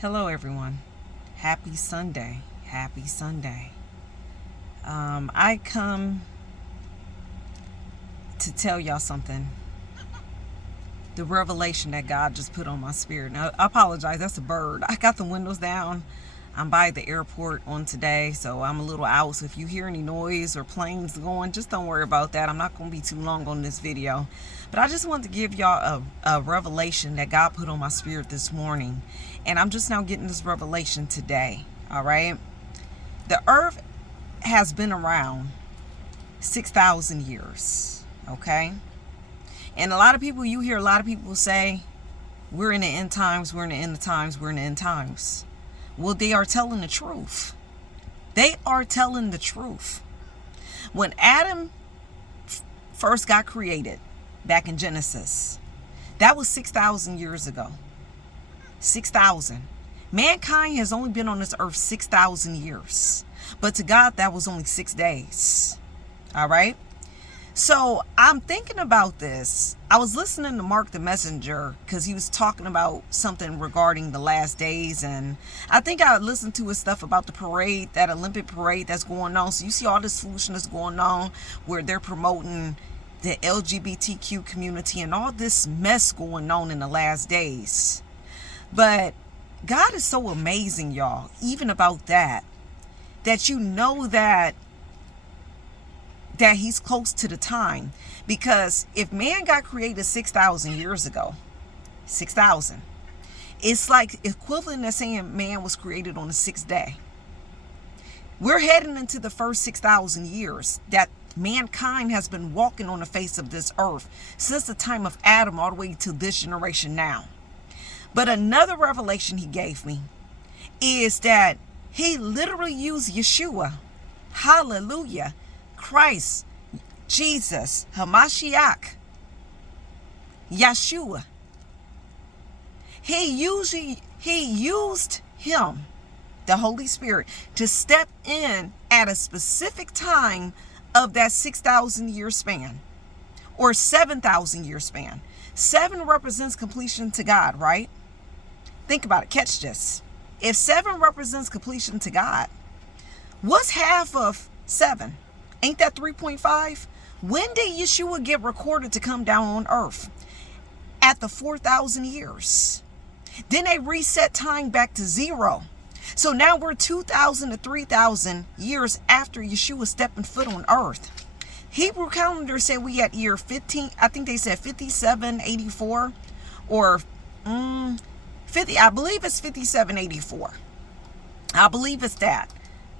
Hello, everyone. Happy Sunday. Happy Sunday. I come to tell y'all something. The revelation that God just put on my spirit. Now, I apologize. That's a bird. I got the windows down. I'm by the airport on today, so I'm a little out. So if you hear any noise or planes going, just don't worry about that. I'm not going to be too long on this video. But I just wanted to give y'all a revelation that God put on my spirit this morning. And I'm just now getting this revelation today. All right. The earth has been around 6,000 years. Okay. And a lot of people, you hear a lot of people say, we're in the end times, we're in the end of times, we're in the end times. Well, they are telling the truth. They are telling the truth. When Adam first got created back in Genesis, that was 6,000 years ago. 6,000. Mankind has only been on this earth 6,000 years. But to God, that was only 6 days. All right. So I'm thinking about this. I was listening to Mark the Messenger because he was talking about something regarding the last days. And I think I listened to his stuff about the parade, that Olympic parade that's going on. So you see all this foolishness going on where they're promoting the LGBTQ community and all this mess going on in the last days. But God is so amazing, y'all, even about that you know that he's close to the time. Because if man got created 6,000 years ago, 6,000, it's like equivalent to saying man was created on the sixth day. We're heading into the first 6,000 years that mankind has been walking on the face of this earth since the time of Adam all the way to this generation now. But another revelation he gave me is that he literally used Yeshua, hallelujah, Christ, Jesus, Hamashiach, Yeshua. He used him, the Holy Spirit, to step in at a specific time of that 6,000 year span or 7,000 year span. 7 represents completion to God, right? Think about it. Catch this. If 7 represents completion to God, what's half of 7? Ain't that 3.5? When did Yeshua get recorded to come down on earth? At the 4,000 years. Then they reset time back to 0. So now we're 2,000 to 3,000 years after Yeshua stepping foot on earth. Hebrew calendar said we at year 15, I think they said 5784 or 50, I believe it's 5784. I believe it's that.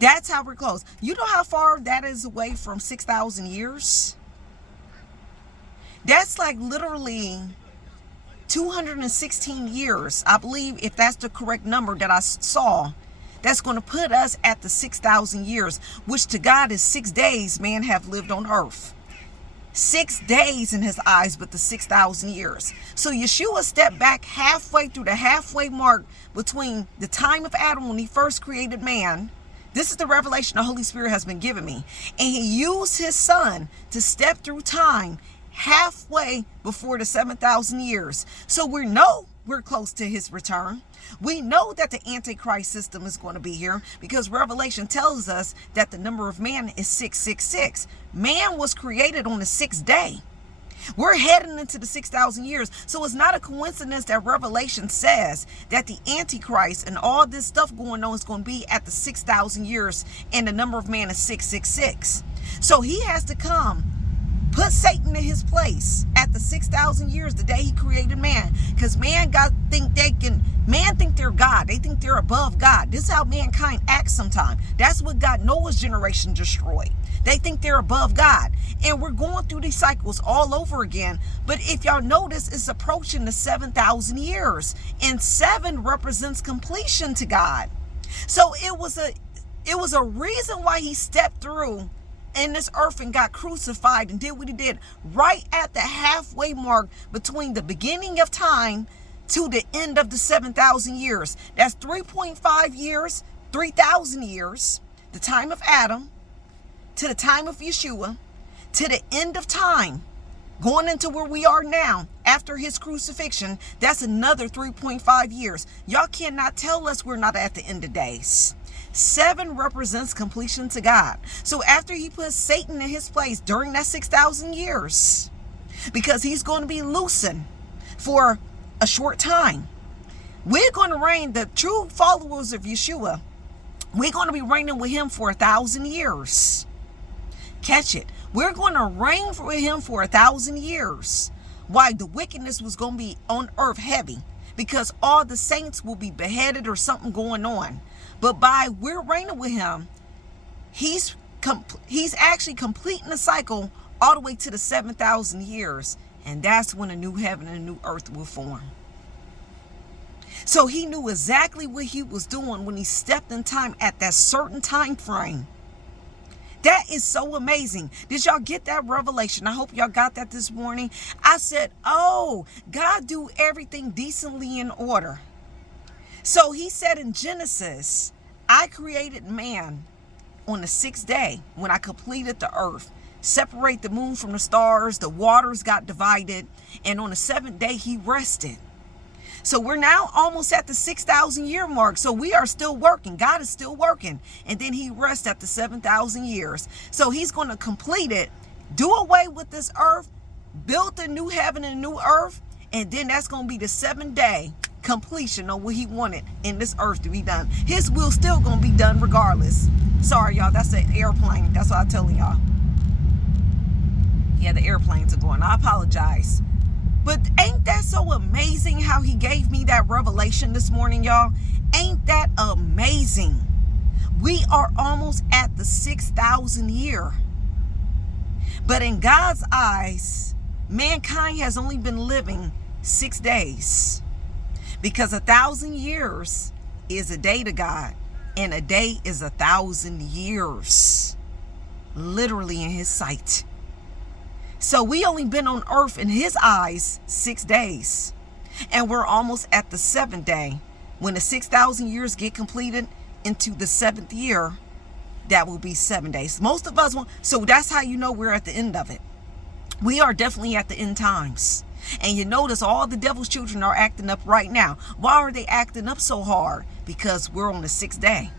That's how we're close. You know how far that is away from 6,000 years? That's like literally 216 years. I believe if that's the correct number that I saw, that's going to put us at the 6,000 years, which to God is 6 days man have lived on earth. 6 days in his eyes, but the 6,000 years. So Yeshua stepped back halfway through the halfway mark between the time of Adam when he first created man. This is the revelation the Holy Spirit has been giving me. And he used his son to step through time halfway before the 7,000 years. So we know we're close to his return. We know that the Antichrist system is going to be here because Revelation tells us that the number of man is 666. Man was created on the 6th day. We're heading into the 6,000 years. So it's not a coincidence that Revelation says that the Antichrist and all this stuff going on is going to be at the 6,000 years and the number of man is 666. So he has to come, put Satan in his place at the 6,000 years, the day he created man. Because man think they're God. They think they're above God. This is how mankind acts sometimes. That's what God, Noah's generation destroyed. They think they're above God. And we're going through these cycles all over again. But if y'all notice, it's approaching the 7,000 years. And 7 represents completion to God. So it was a reason why he stepped through in this earth and got crucified and did what he did right at the halfway mark between the beginning of time to the end of the 7,000 years. That's 3.5 years, 3,000 years, the time of Adam to the time of Yeshua to the end of time. Going into where we are now, after his crucifixion, that's another 3.5 years. Y'all cannot tell us we're not at the end of days. 7 represents completion to God. So after he puts Satan in his place during that 6,000 years, because he's going to be loosened for a short time, we're going to reign, the true followers of Yeshua, we're going to be reigning with him for 1,000 years. Catch it. We're going to reign with him for 1,000 years. Why? The wickedness was going to be on earth heavy, because all the saints will be beheaded or something going on. But by we're reigning with him, he's actually completing the cycle all the way to the 7,000 years. And that's when a new heaven and a new earth will form. So he knew exactly what he was doing when he stepped in time at that certain time frame. That is so amazing. Did y'all get that revelation? I hope y'all got that this morning. I said, oh, God do everything decently in order. So he said in Genesis, I created man on the 6th day when I completed the earth. Separate the moon from the stars. The waters got divided. And on the 7th day, he rested. So we're now almost at the 6,000 year mark. So we are still working. God is still working. And then he rests at the 7,000 years. So he's going to complete it, do away with this earth, build a new heaven and new earth. And then that's going to be the 7th day completion of what he wanted in this earth to be done. His will still going to be done regardless. Sorry, y'all. That's an airplane. That's what I'm telling y'all. Yeah, the airplanes are going. I apologize. But ain't that so amazing how he gave me that revelation this morning, y'all? Ain't that amazing? We are almost at the 6,000 year. But in God's eyes, mankind has only been living 6 days. Because 1,000 years is a day to God. And a day is 1,000 years. Literally in his sight. So we only been on earth in his eyes 6 days. And we're almost at the 7th day. When the 6,000 years get completed into the 7th year, that will be 7 days. Most of us won't. So that's how you know we're at the end of it. We are definitely at the end times. And you notice all the devil's children are acting up right now. Why are they acting up so hard? Because we're on the 6th day.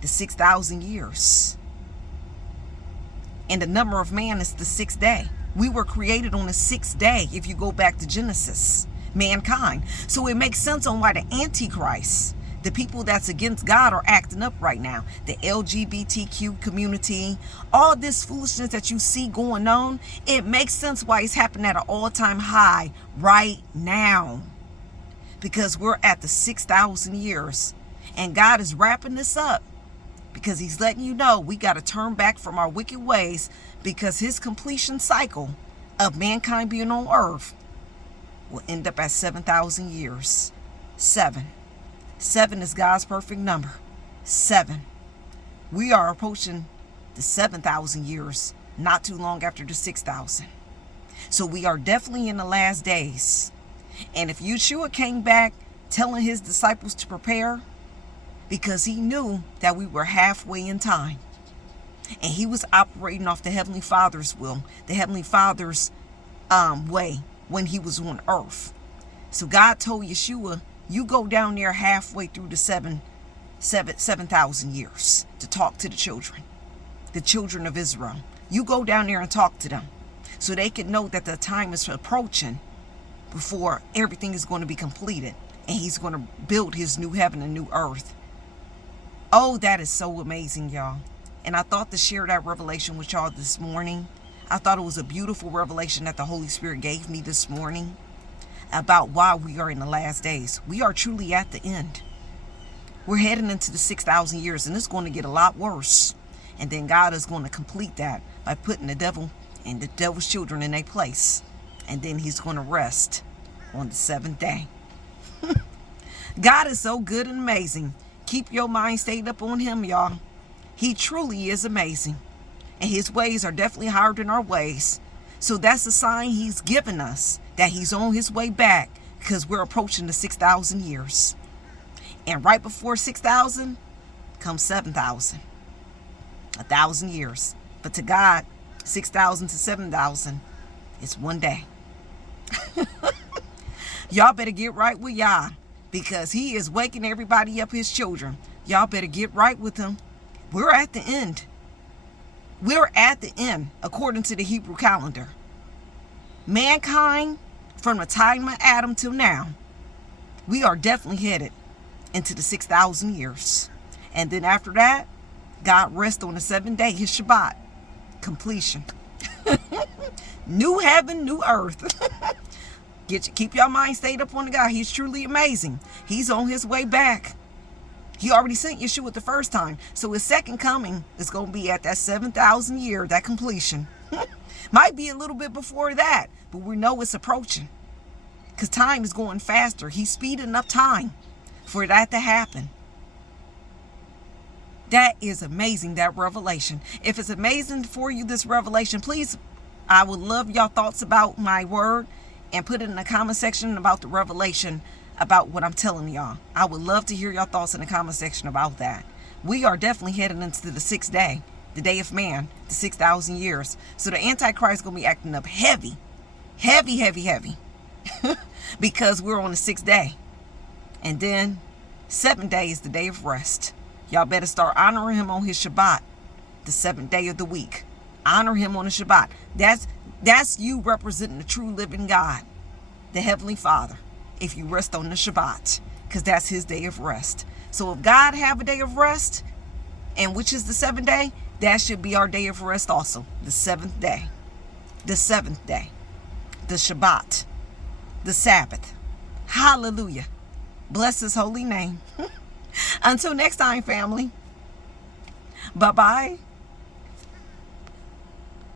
The 6,000 years. And the number of man is the 6th day. We were created on the 6th day, if you go back to Genesis, mankind. So it makes sense on why the Antichrist, the people that's against God, are acting up right now. The LGBTQ community, all this foolishness that you see going on, it makes sense why it's happening at an all-time high right now. Because we're at the 6,000 years. And God is wrapping this up. Because he's letting you know we got to turn back from our wicked ways, because his completion cycle of mankind being on earth will end up at 7,000 years. 7. 7 is God's perfect number. 7. We are approaching the 7,000 years, not too long after the 6,000. So we are definitely in the last days. And if Yeshua came back telling his disciples to prepare, because he knew that we were halfway in time. And he was operating off the Heavenly Father's will, the Heavenly Father's way when he was on earth. So God told Yeshua, you go down there halfway through the 7,000 years to talk to the children of Israel. You go down there and talk to them so they can know that the time is approaching before everything is going to be completed. And he's going to build his new heaven and new earth. Oh, that is so amazing, y'all. And I thought to share that revelation with y'all this morning. I thought it was a beautiful revelation that the Holy Spirit gave me this morning about why we are in the last days. We are truly at the end. We're heading into the 6,000 years, and it's going to get a lot worse. And then God is going to complete that by putting the devil and the devil's children in their place. And then he's going to rest on the 7th day. God is so good and amazing. Keep your mind stayed up on him, y'all. He truly is amazing. And his ways are definitely higher than our ways. So that's a sign he's given us that he's on his way back, because we're approaching the 6,000 years. And right before 6,000 comes 7,000. 1,000 years. But to God, 6,000 to 7,000 It's one day. Y'all better get right with Yah, because he is waking everybody up, his children. Y'all better get right with him. We're at the end. We're at the end, according to the Hebrew calendar. Mankind, from the time of Adam till now, we are definitely headed into the 6,000 years. And then after that, God rests on the 7th day, his Shabbat. Completion. New heaven, new earth. Keep your mind stayed up on the God. He's truly amazing. He's on his way back. He already sent Yeshua the first time. So his second coming is going to be at that 7,000 year, that completion. Might be a little bit before that, but we know it's approaching. Because time is going faster. He's speeding up time for that to happen. That is amazing, that revelation. If it's amazing for you, this revelation, please, I would love your thoughts about my word, and put it in the comment section about the revelation, about what I'm telling y'all. I would love to hear your thoughts in the comment section about that. We are definitely heading into the 6th day, the day of man, the 6,000 years. So the Antichrist is going to be acting up heavy, heavy, heavy, heavy, because we're on the 6th day. And then 7th day is the day of rest. Y'all better start honoring him on his Shabbat, the 7th day of the week. Honor him on the Shabbat. That's you representing the true living God, the Heavenly Father, if you rest on the Shabbat, because that's his day of rest. So if God have a day of rest, and which is the 7th day, that should be our day of rest also, the 7th day, the 7th day, the Shabbat, the Sabbath. Hallelujah. Bless his holy name. Until next time, family. Bye-bye.